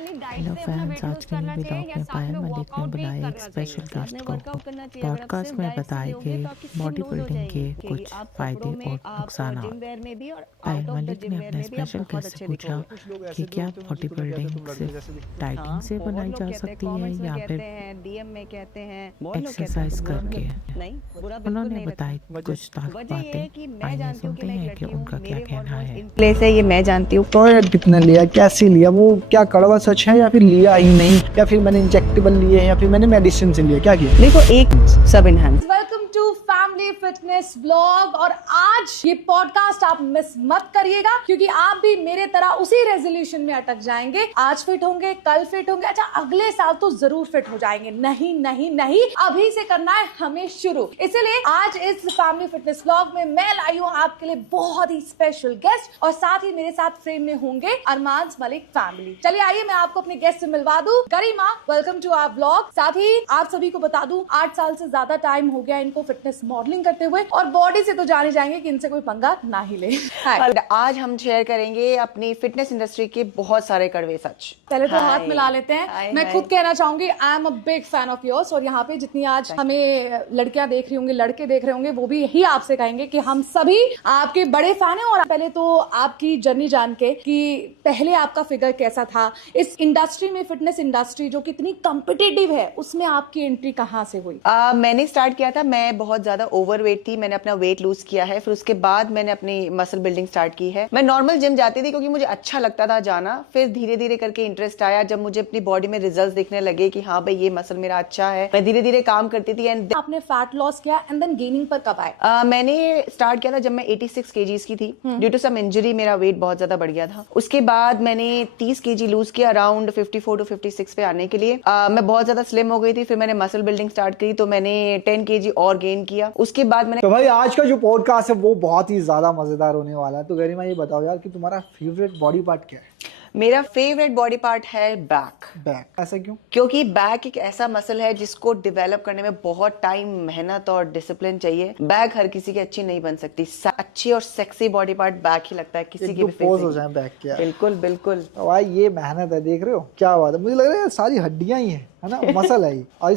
Hello fans, आज के new vlog में पायल मलिक ने बुलाया एक स्पेशल गेस्ट को। पॉडकास्ट में बताएंगे बॉडी बिल्डिंग के कुछ फायदे और नुकसान। पायल मलिक ने अपने स्पेशल गेस्ट से पूछा कि क्या बॉडी बिल्डिंग सिर्फ डाइटिंग से बनाई जा सकती है या फिर एक्सरसाइज करके। उन्होंने बताया कुछ ताकत बातें। आइए सुनते हैं कि उनका क्या कहना है। प्लेस है ये मैं जानती हूँ। तो यार कितना लिया, कैसे लिया, वो क्या कड़वा सच है या फिर लिया ही नहीं, या फिर मैंने इंजेक्टेबल लिए या फिर मैंने मेडिसिन से लिया, क्या किया? देखो एक सब इनहैंस। Welcome to family fitness vlog. और आज ये पॉडकास्ट आप मिस मत करिएगा क्योंकि आप भी मेरे तरह उसी रेजोल्यूशन में अटक जाएंगे। आज फिट होंगे, कल फिट होंगे, अच्छा अगले साल तो जरूर फिट हो जाएंगे। नहीं नहीं नहीं, अभी से करना है हमें शुरू। इसलिए आज इस फैमिली फिटनेस व्लॉग में मैं लाई हूँ आपके लिए बहुत ही स्पेशल गेस्ट और साथ ही मेरे साथ फ्रेम में होंगे अरमान्स मलिक फैमिली। चलिए आइए मैं आपको अपने गेस्ट से मिलवा दूं। गरिमा, वेलकम टू आवर व्लॉग। साथ ही आप सभी को बता दूं 8 साल से ज्यादा टाइम हो गया इनको फिटनेस मॉडलिंग करते हुए और बॉडी से तो जाने जाएंगे कि इनसे कोई पंगा ना ही ले। आज हम शेयर करेंगे अपनी फिटनेस इंडस्ट्री के बहुत सारे कड़वे सच। पहले तो हाथ मिला लेते हैं। मैं खुद कहना चाहूंगी I am a big fan of yours. और यहाँ पे जितनी आज हमें लड़कियां देख रही होंगी, लड़के देख रहे होंगे, वो भी यही आपसे कहेंगे कि हम सभी आपके बड़े फैन हैं। और पहले तो आपकी जर्नी जान के कि पहले आपका फिगर कैसा था इस इंडस्ट्री में, फिटनेस इंडस्ट्री जो कितनी कॉम्पिटिटिव है, उसमें आपकी एंट्री कहाँ से हुई? मैंने स्टार्ट किया था, मैं बहुत ज्यादा ओवरवेट थी, मैंने अपना वेट लूज किया है। फिर उसके बाद मैंने अपनी मसल बिल्डिंग स्टार्ट की है। मैं नॉर्मल जिम जाती थी क्योंकि मुझे अच्छा लगता था जाना। फिर धीरे धीरे करके इंटरेस्ट आया जब मुझे अपनी बॉडी में रिजल्ट दिखने लगे कि हाँ भाई ये मसल मेरा अच्छा है। मैं धीरे धीरे काम करती थी। एंड आपने फैट लॉस किया एंड देन गेनिंग पर कब आए? मैंने स्टार्ट किया था जब मैं 86 केजीज की थी। ड्यू टू सम इंजरी मेरा वेट बहुत ज्यादा बढ़ गया था। उसके बाद मैंने 30 केजी लूज किया अराउंड 54 टू 56 पे आने के लिए। मैं बहुत ज्यादा स्लिम हो गई थी। फिर मैंने मसल बिल्डिंग स्टार्ट की तो मैंने 10 केजी और गेन किया। उसके बाद मैंने तो भाई आज का जो पॉडकास्ट है वो बहुत ही ज्यादा मजेदार होने वाला है। तो गरिमा ये बताओ यार कि तुम्हारा फेवरेट बॉडी पार्ट क्या है? मेरा फेवरेट बॉडी पार्ट है बैक। बैक, ऐसा क्यों? क्योंकि बैक एक ऐसा मसल है जिसको डेवलप करने में बहुत टाइम, मेहनत और डिसिप्लिन चाहिए। बैक हर किसी की अच्छी नहीं बन सकती। अच्छी और सेक्सी बॉडी पार्ट बैक ही लगता है किसी की भी पोज हो जाए बैक के। बिल्कुल बिल्कुल। तो भाई ये मेहनत है, देख रहे हो क्या बात है। मुझे लग रहा है सारी हड्डियां ही है ना, मसल है ही। और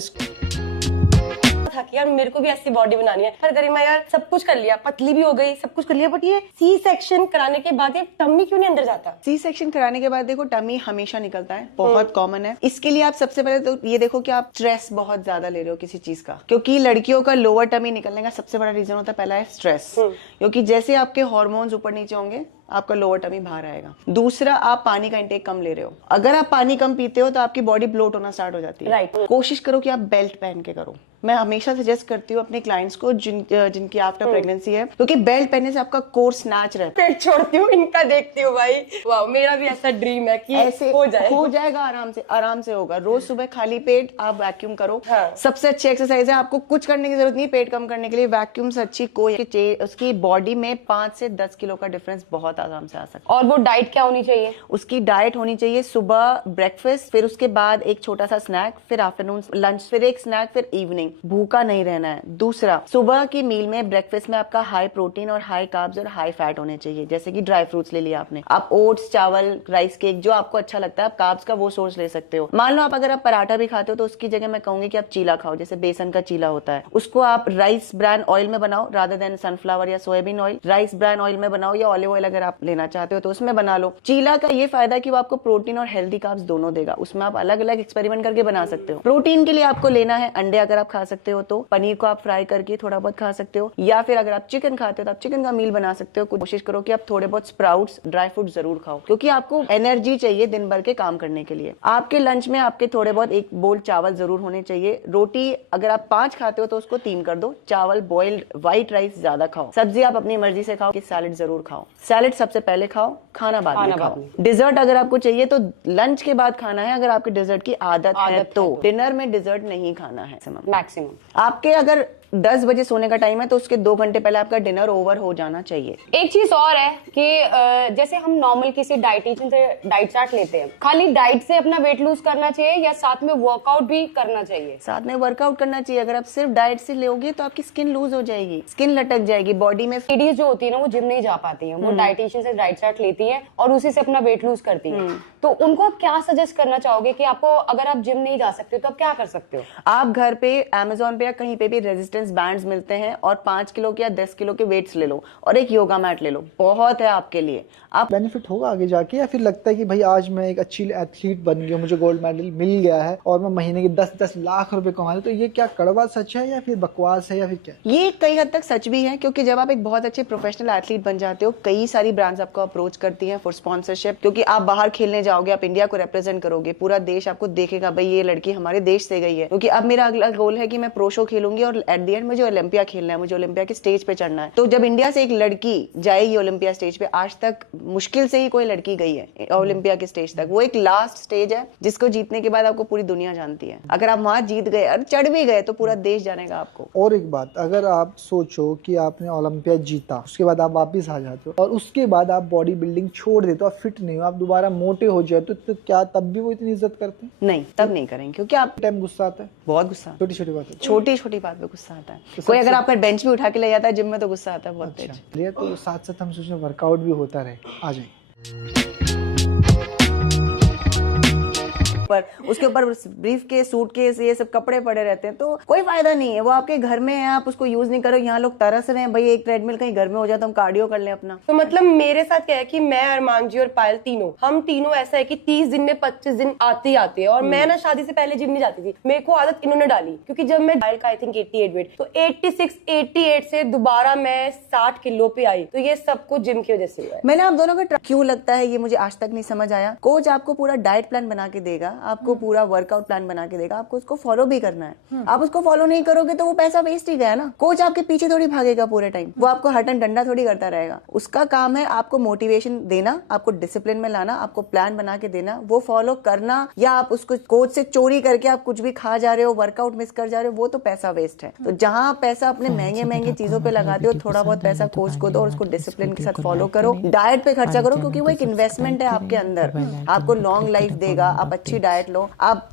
था कि यार मेरे को भी ऐसी बॉडी बनानी है। पर गरिमा यार सब कुछ कर लिया, पतली भी हो गई, सब कुछ कर लिया, बट ये सी सेक्शन कराने के बाद ये टम्मी क्यों नहीं अंदर जाता? सी सेक्शन कराने के बाद देखो टमी हमेशा निकलता है, बहुत कॉमन है। इसके लिए आप सबसे पहले तो ये देखो कि आप स्ट्रेस बहुत ज्यादा ले रहे हो किसी चीज का। क्योंकि लड़कियों का लोअर टमी निकलने का सबसे बड़ा रीजन होता है, पहला है स्ट्रेस। क्योंकि जैसे आपके हार्मोन्स ऊपर नीचे होंगे आपका लोअर टमी बाहर आएगा। दूसरा, आप पानी का इंटेक कम ले रहे हो। अगर आप पानी कम पीते हो तो आपकी बॉडी ब्लोट होना स्टार्ट हो जाती है। राइट। कोशिश करो कि आप बेल्ट पहन के करो। मैं हमेशा सजेस्ट करती हूँ अपने क्लाइंट्स को जिनकी आफ्टर प्रेगनेंसी है, क्योंकि बेल्ट पहनने से आपका कोर स्नैच रहता है। पेट छोड़ती हूँ, इनका देखती हूँ भाई। वाह, मेरा भी ऐसा ड्रीम है कि ऐसे हो जाएगा। आराम से होगा। रोज सुबह खाली पेट आप वैक्यूम करो। हाँ। सबसे अच्छी एक्सरसाइज है। आपको कुछ करने की जरूरत नहीं पेट कम करने के लिए। वैक्यूम से अच्छी कोई उसकी बॉडी में 5 से 10 किलो का डिफरेंस बहुत आराम से आ सकता है। और वो डाइट क्या होनी चाहिए? उसकी डाइट होनी चाहिए सुबह ब्रेकफास्ट, फिर उसके बाद एक छोटा सा स्नैक, फिर आफ्टरनून लंच, फिर एक स्नैक, फिर इवनिंग। भूखा नहीं रहना है। दूसरा, सुबह की मील में ब्रेकफास्ट में आपका हाई प्रोटीन और हाई कार्ब्स और हाई फैट होने चाहिए। जैसे कि ड्राई फ्रूट्स ले लिया आपने, आप ओट्स, चावल, राइस केक, जो आपको अच्छा लगता है आप कार्ब्स का वो सोर्स ले सकते हो। मान लो आप अगर आप पराठा भी खाते हो तो उसकी जगह मैं कहूंगी कि आप चीला खाओ। जैसे बेसन का चीला होता है, उसको आप राइस ब्रान ऑयल में बनाओ रादर देन सनफ्लावर या soybean oil. Rice bran oil में बनाओ या ऑलिव ऑयल अगर आप लेना चाहते हो तो उसमें बना लो। चीला का ये फायदा कि वो आपको प्रोटीन और हेल्दी कार्ब्स दोनों देगा। उसमें आप अलग अलग एक्सपेरिमेंट करके बना सकते हो। प्रोटीन के लिए आपको लेना है अंडे, अगर आप खा सकते हो तो। पनीर को आप फ्राई करके थोड़ा बहुत खा सकते हो, या फिर अगर आप चिकन खाते हो तो आप चिकन का मील बना सकते हो। कोशिश करो कि आप थोड़े बहुत स्प्राउट्स, ड्राई फ्रूट जरूर खाओ, क्योंकि आपको एनर्जी चाहिए दिन भर के काम करने के लिए। आपके लंच में आपके थोड़े बहुत 1 बोल चावल जरूर होने चाहिए। रोटी अगर आप 5 खाते हो तो उसको 3 कर दो। चावल, बॉइल्ड व्हाइट राइस ज्यादा खाओ। सब्जी आप अपनी मर्जी से खाओ। कि सैलेड जरूर खाओ। सैलेड सबसे पहले खाओ, खाना बाद में खाओ। डिजर्ट अगर आपको चाहिए तो लंच के बाद खाना है। अगर आपकी डिजर्ट की आदत है तो डिनर में डिजर्ट नहीं खाना है मैक्सिमम। आपके अगर 10 बजे सोने का टाइम है तो उसके 2 घंटे पहले आपका डिनर ओवर हो जाना चाहिए। एक चीज और है कि जैसे हम नॉर्मल किसी डाइटिशियन से डाइट चार्ट लेते हैं, खाली डाइट से अपना वेट लूज करना चाहिए या साथ में वर्कआउट भी करना चाहिए? साथ में वर्कआउट करना चाहिए। अगर आप सिर्फ डाइट से लोगे तो आपकी स्किन लूज हो जाएगी, स्किन लटक जाएगी बॉडी में। लेडीज जो होती है ना वो जिम नहीं जा पाती हैं, वो डाइटिशियन से डाइट चार्ट लेती हैं और उसी से अपना वेट लूज करती हैं। तो उनको क्या सजेस्ट करना चाहोगे कि आपको अगर आप जिम नहीं जा सकते तो आप क्या कर सकते हो? आप घर पे Amazon पे या कहीं पे भी रेजिस्टेंस बैंड्स मिलते हैं और 5 किलो के या 10 किलो के वेट्स ले लो और एक योगा मैट ले लो, बहुत है आपके लिए। आप बेनिफिट होगा आगे जाके, या फिर लगता है कि भाई आज मैं एक अच्छी एथलीट बन गया, मुझे गोल्ड मेडल मिल गया है और मैं महीने के 10-10 लाख रुपए कमा लूं, तो ये क्या कड़वा सच है या फिर बकवास है या फिर क्या? ये कई हद तक सच भी है, क्योंकि जब आप एक बहुत अच्छे प्रोफेशनल एथलीट बन जाते हो, कई सारी ब्रांड्स आपको अप्रोच करती हैं फॉर स्पॉन्सरशिप, क्योंकि आप बाहर खेलने जाओगे, आप इंडिया को रिप्रेजेंट करोगे, पूरा देश आपको देखेगा भाई ये लड़की हमारे देश से गई है। क्योंकि अब मेरा अगला गोल है कि मैं प्रो शो खेलूंगी और एट द एंड मुझे ओलंपिया खेलना है, मुझे ओलंपिया के स्टेज पे चढ़ना है। तो जब इंडिया से एक लड़की जाएगी ओलंपिया स्टेज पे, आज तक मुश्किल से ही कोई लड़की गई है ओलंपिया के स्टेज तक, वो एक लास्ट स्टेज है जिसको जीतने के बाद आपको पूरी दुनिया जानती है। अगर आप वहां जीत गए और चढ़ भी गए तो पूरा देश जानेगा आपको। और एक बात, अगर आप सोचो कि आपने ओलंपिया जीता, उसके बाद आप वापस आ जाते हो और उसके बाद आप बॉडी बिल्डिंग छोड़ देते हो, आप फिट नहीं हो, आप दोबारा मोटे हो जाए, तो क्या तब भी वो इतनी इज्जत करते हैं? नहीं, तब नहीं करेंगे, क्योंकि आप टाइम गुस्सा आता है, बहुत गुस्सा, छोटी छोटी बात है, छोटी छोटी बात पे गुस्सा आता है। कोई अगर आपका बेंच भी उठा के ले जाता है जिम में तो गुस्सा आता है बहुत तेज। चलिए, तो साथ साथ हम सोच रहे वर्कआउट भी होता रहे। आ जाए पर उसके ऊपर ब्रीफ केस, सूटकेस, ये सब कपड़े पड़े रहते हैं, तो कोई फायदा नहीं है। वो आपके घर में है, आप उसको यूज नहीं करो। यहाँ लोग तरस रहे हैं भाई एक ट्रेडमिल कहीं घर में हो जाए तो हम कार्डियो कर लें अपना। तो मतलब मेरे साथ क्या है कि मैं, अरमान जी और पायल तीनों, हम तीनों ऐसा है कि 30 दिन में 25 दिन आते ही आते हैं। और मैं ना शादी से पहले जिम नहीं जाती थी, मेरे को आदत इन्होंने डाली, क्योंकि जब मैं पायल का आई थिंक 88 वेट, तो 86 88 से दोबारा मैं 60 किलो पे आई। तो ये सब कुछ जिम की वजह से हुआ है। मैंने आप दोनों का क्यों लगता है ये मुझे आज तक नहीं समझ आया। कोच आपको पूरा डाइट प्लान बना के देगा, आपको पूरा वर्कआउट प्लान बना के देगा, आपको उसको फॉलो भी करना है। आप उसको फॉलो नहीं करोगे तो वो पैसा वेस्ट ही गया ना। कोच आपके पीछे थोड़ी भागेगा पूरे टाइम, वो आपको हटन डंडा थोड़ी करता रहेगा। उसका काम है आपको मोटिवेशन देना, आपको डिसिप्लिन में लाना, आपको प्लान बना के देना, वो फॉलो करना। या आप उसको कोच से चोरी करके आप कुछ भी खा जा रहे हो, वर्कआउट मिस कर जा रहे हो, वो तो पैसा वेस्ट है। तो जहां आप पैसा अपने महंगे महंगे चीजों पे लगाते हो, थोड़ा बहुत पैसा कोच को दो और उसको डिसिप्लिन के साथ फॉलो करो। डाइट पे खर्चा करो, क्योंकि वो एक इन्वेस्टमेंट है आपके अंदर, आपको लॉन्ग लाइफ देगा। आप अच्छी डाइट लो, आप